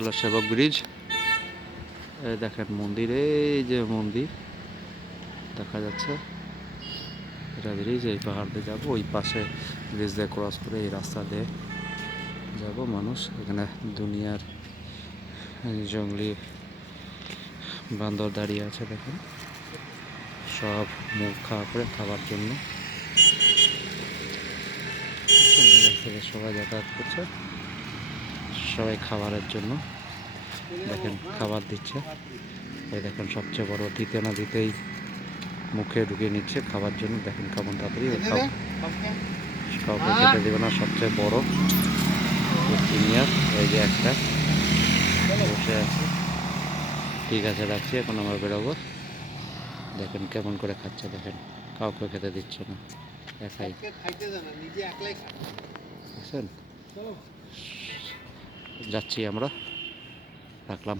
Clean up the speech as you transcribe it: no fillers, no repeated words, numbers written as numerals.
হলো সেবক ব্রিজ। দেখেন মন্দির, এই যে মন্দির দেখা যাচ্ছে, এটা ব্রিজ। এই পাহাড় দিয়ে যাবো, ওই পাশে ব্রিজ দিয়ে ক্রস করে এই রাস্তা দিয়ে যাব মানুষ। এখানে দুনিয়ার জঙ্গলি বান্দর দাঁড়িয়ে আছে, দেখেন সব মুখ খাওয়া করে খাবার জন্য। সবাই যাতায়াত করছে, সবাই খাবারের জন্য দেখেন খাবার দিচ্ছে। এই দেখেন সবচেয়ে বড়, দিতে না দিতেই মুখে ঢুকিয়ে নিচ্ছে খাবার জন্য। দেখেন কেমন তাড়াতাড়ি, কাউকে খেতে দেবে না। সবচেয়ে বড় সিনিয়র, এই যে একটা বসে আছে। ঠিক আছে, রাখছি, এখন আমরা বেরোবো। দেখেন কেমন করে খাচ্ছে, দেখেন কাউকে খেতে দিচ্ছে না, একাই বুঝছেন। যাচ্ছি আমরা, রাখলাম।